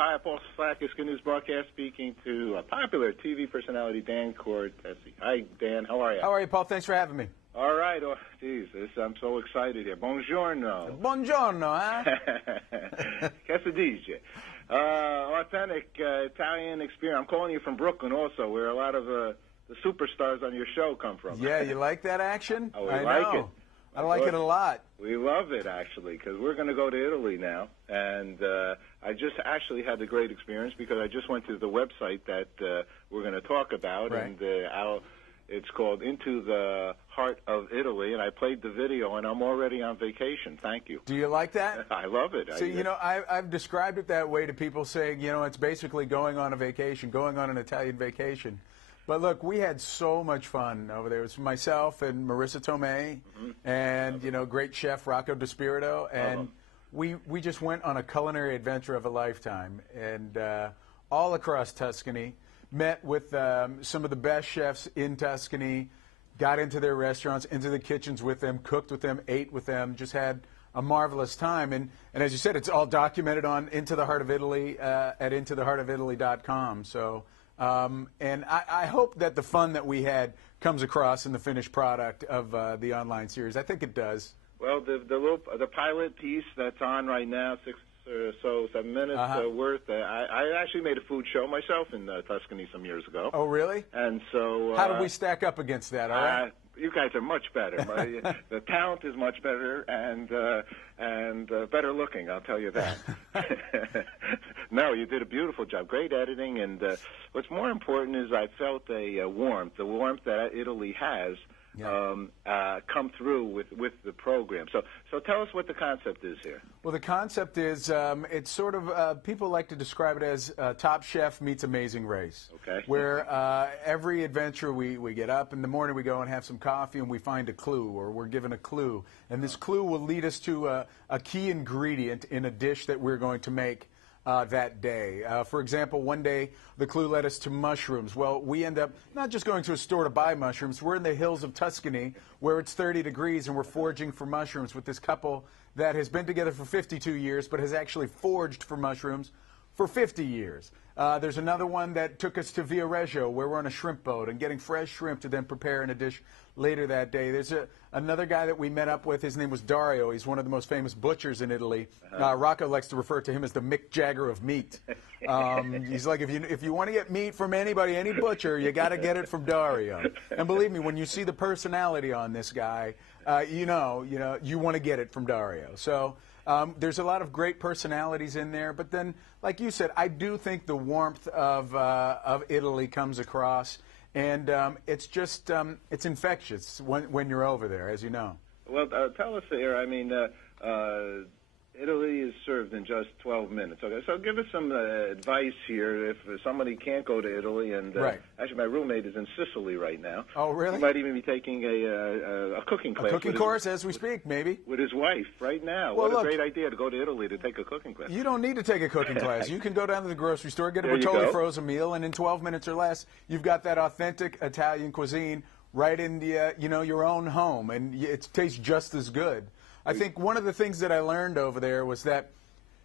Hi, Paul Slackus, Good News Broadcast, speaking to popular TV personality Dan Cortese. Hi, Dan. How are you? How are you, Paul? Thanks for having me. All right. Oh, geez, I'm so excited here. Buongiorno. Buongiorno, huh? Quesadilla. Authentic Italian experience. I'm calling you from Brooklyn also, where a lot of the superstars on your show come from. Yeah, you like that action? Oh, I like know. it. I like it a lot. We love it, actually, because we're going to go to Italy now. And I just actually had a great experience because I just went to the website that we're going to talk about. Right. And it's called Into the Heart of Italy. And I played the video, and I'm already on vacation. Thank you. Do you like that? I love it. So, I've described it that way to people saying, it's basically going on a vacation, going on an Italian vacation. But look, we had so much fun over there. It was myself and Marisa Tomei and, great chef Rocco DiSpirito. And we just went on a culinary adventure of a lifetime. And all across Tuscany, met with some of the best chefs in Tuscany, got into their restaurants, into the kitchens with them, cooked with them, ate with them, just had a marvelous time. And as you said, it's all documented on Into the Heart of Italy at intotheheartofitaly.com. So... and I hope that the fun that we had comes across in the finished product of the online series. I think it does. Well, the pilot piece that's on right now, 7 minutes worth. I actually made a food show myself in Tuscany some years ago. Oh, really? And so... how did we stack up against that, all right? You guys are much better. The talent is much better and better looking, I'll tell you that. No, you did a beautiful job. Great editing. And what's more important is I felt the warmth that Italy has come through with the program. So tell us what the concept is here. Well, the concept is it's sort of, people like to describe it as Top Chef meets Amazing Race. Okay. Where every adventure we get up in the morning, we go and have some coffee and we find a clue, or we're given a clue. And this clue will lead us to a key ingredient in a dish that we're going to make that day. For example, one day the clue led us to mushrooms. Well, we end up not just going to a store to buy mushrooms. We're in the hills of Tuscany where it's 30 degrees and we're foraging for mushrooms with this couple that has been together for 52 years but has actually foraged for mushrooms for 50 years. There's another one that took us to Viareggio where we're on a shrimp boat and getting fresh shrimp to then prepare in a dish later that day. There's another guy that we met up with. His name was Dario. He's one of the most famous butchers in Italy. Rocco likes to refer to him as the Mick Jagger of meat. He's like, if you want to get meat from anybody, any butcher, you got to get it from Dario. And believe me, when you see the personality on this guy, you want to get it from Dario. So there's a lot of great personalities in there. But then, like you said, I do think the warmth of Italy comes across. And it's just, it's infectious when you're over there, as you know. Well, tell us here, Italy is served in just 12 minutes. Okay, so give us some advice here if somebody can't go to Italy. And right. Actually, my roommate is in Sicily right now. Oh, really? He might even be taking a cooking class. A cooking course as we speak, maybe. With his wife right now. Well, what a great idea to go to Italy to take a cooking class. You don't need to take a cooking class. You can go down to the grocery store, get a Broli frozen meal, and in 12 minutes or less, you've got that authentic Italian cuisine right in the, your own home, and it tastes just as good. I think one of the things that I learned over there was that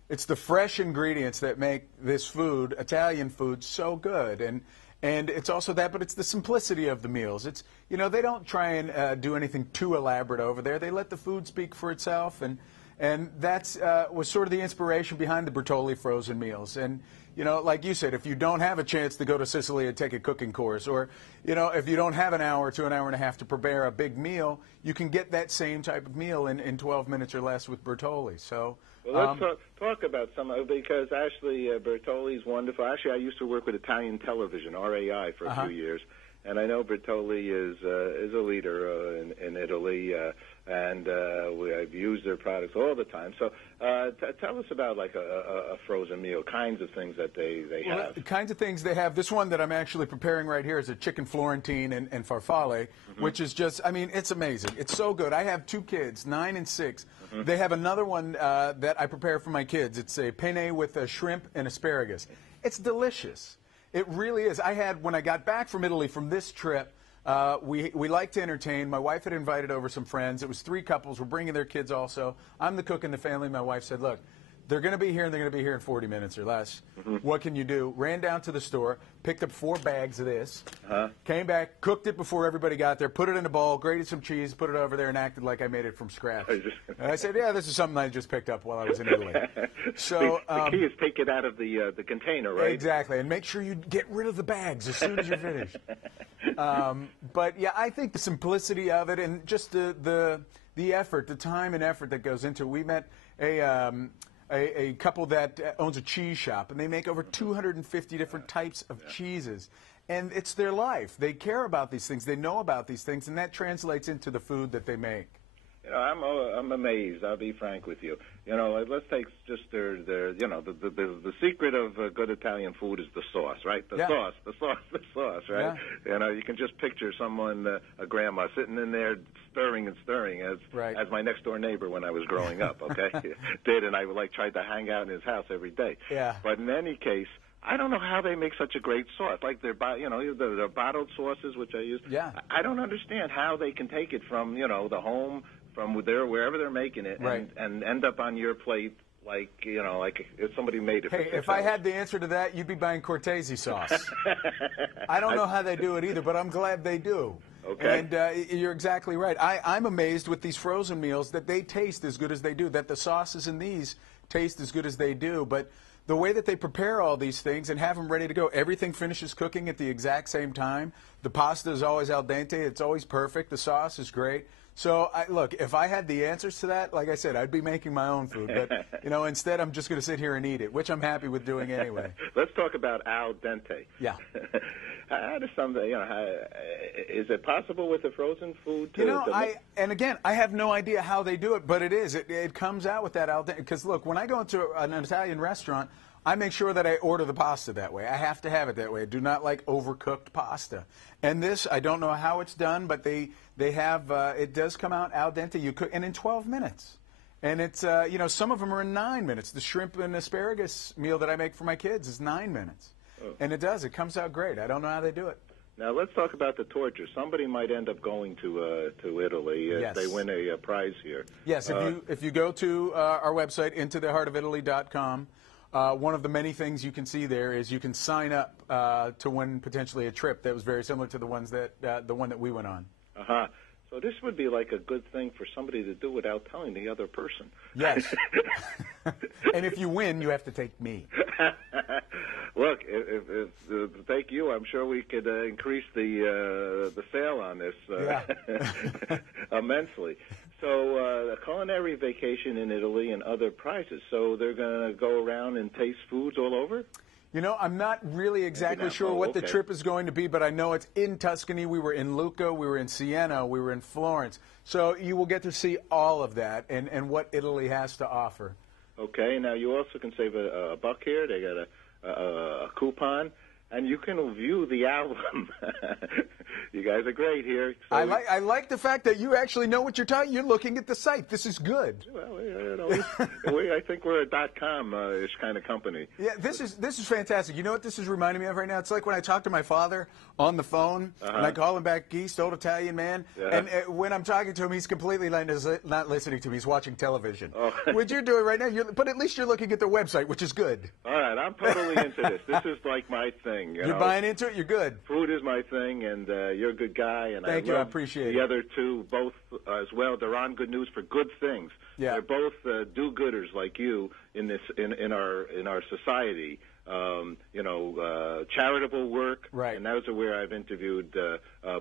it's the fresh ingredients that make this food, Italian food, so good. And it's also that, but it's the simplicity of the meals. It's, they don't try and do anything too elaborate over there. They let the food speak for itself. And that's was sort of the inspiration behind the Broli frozen meals. And, like you said, if you don't have a chance to go to Sicily and take a cooking course, or, if you don't have an hour to an hour and a half to prepare a big meal, you can get that same type of meal in 12 minutes or less with Broli. So, well, let's talk about some, because actually Broli is wonderful. Actually, I used to work with Italian television, RAI, for a few years. And I know Broli is a leader in Italy, and I've used their products all the time. So tell us about like a frozen meal, kinds of things that they have. The kinds of things they have. This one that I'm actually preparing right here is a chicken Florentine and farfalle, which is just, it's amazing. It's so good. I have two kids, 9 and 6. They have another one that I prepare for my kids. It's a penne with shrimp and asparagus. It's delicious. It really is. When I got back from Italy from this trip, we like to entertain. My wife had invited over some friends. It was 3 couples. We're bringing their kids also. I'm the cook in the family. My wife said, look, They're going to be here, and they're going to be here in 40 minutes or less. Mm-hmm. What can you do? Ran down to the store, picked up 4 bags of this, came back, cooked it before everybody got there, put it in a bowl, grated some cheese, put it over there, and acted like I made it from scratch. And I said, yeah, this is something I just picked up while I was in Italy. So the key is take it out of the container, right? Exactly, and make sure you get rid of the bags as soon as you're finished. But, yeah, I think the simplicity of it and just the effort, the time and effort that goes into it. We met a couple that owns a cheese shop, and they make over 250 different types of cheeses. And it's their life. They care about these things. They know about these things, and that translates into the food that they make. You know, I'm amazed. I'll be frank with you. You know, let's take just their you know, the secret of good Italian food is the sauce, right? The sauce, right? Yeah. You know, you can just picture someone, a grandma, sitting in there stirring as my next door neighbor when I was growing up. Okay, did, and I tried to hang out in his house every day. Yeah. But in any case, I don't know how they make such a great sauce. Like their bottled sauces, which I use. Yeah. I don't understand how they can take it from the home, from wherever they're making it, and end up on your plate like if somebody made it. Hey, if I had the answer to that, you'd be buying Cortese sauce. I don't know how they do it either, but I'm glad they do. Okay. And you're exactly right. I'm amazed with these frozen meals that they taste as good as they do, that the sauces in these taste as good as they do, but the way that they prepare all these things and have them ready to go, everything finishes cooking at the exact same time. The pasta is always al dente. It's always perfect. The sauce is great. So, look, if I had the answers to that, like I said, I'd be making my own food. But, instead I'm just going to sit here and eat it, which I'm happy with doing anyway. Let's talk about al dente. Yeah. How does is it possible with the frozen food to and again, I have no idea how they do it, but it is. It comes out with that al dente. Because, look, when I go into an Italian restaurant, I make sure that I order the pasta that way. I have to have it that way. I do not like overcooked pasta. And this, I don't know how it's done, but they have, it does come out al dente. You cook, and in 12 minutes. And it's, some of them are in 9 minutes. The shrimp and asparagus meal that I make for my kids is 9 minutes. Oh. And it does. It comes out great. I don't know how they do it. Now, let's talk about the torture. Somebody might end up going to Italy if they win a prize here. Yes, if you go to our website, intotheheartofitaly.com, one of the many things you can see there is you can sign up to win potentially a trip that was very similar to the one that we went on. Uh-huh. So this would be like a good thing for somebody to do without telling the other person. Yes. And if you win, you have to take me. Look, if thank you, I'm sure we could increase the sale on this immensely. So a culinary vacation in Italy and other prizes. So they're going to go around and taste foods all over? I'm not really exactly sure what the trip is going to be, but I know it's in Tuscany. We were in Lucca, we were in Siena, we were in Florence. So you will get to see all of that and what Italy has to offer. Okay. Now you also can save a buck here. They got a coupon. And you can view the album. You guys are great here. So I like the fact that you actually know what you're talking. You're looking at the site. This is good. Well, I think we're a .com-ish kind of company. Yeah, this is fantastic. You know what this is reminding me of right now? It's like when I talk to my father on the phone, and I call him back, Geese, old Italian man, and when I'm talking to him, he's completely not listening to me. He's watching television. Oh. What you're doing right now, but at least you're looking at their website, which is good. All right, I'm totally into this. This is like my thing. You're buying into it? You're good. Food is my thing, and you're a good guy. And Thank you. I appreciate it. The other two, both as well. They're on Good News for good things. Yeah. They're both do-gooders like you in our society. Charitable work. Right. And those are where I've interviewed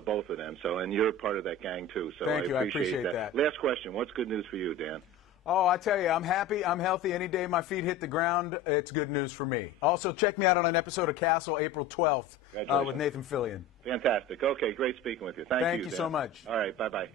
both of them. So, and you're part of that gang too. So Thank you. I appreciate that. Last question. What's good news for you, Dan? Oh, I tell you, I'm happy. I'm healthy. Any day my feet hit the ground, it's good news for me. Also, check me out on an episode of Castle April 12th with Nathan Fillion. Fantastic. Okay, great speaking with you. Thank you, Dan. So much. All right, bye-bye.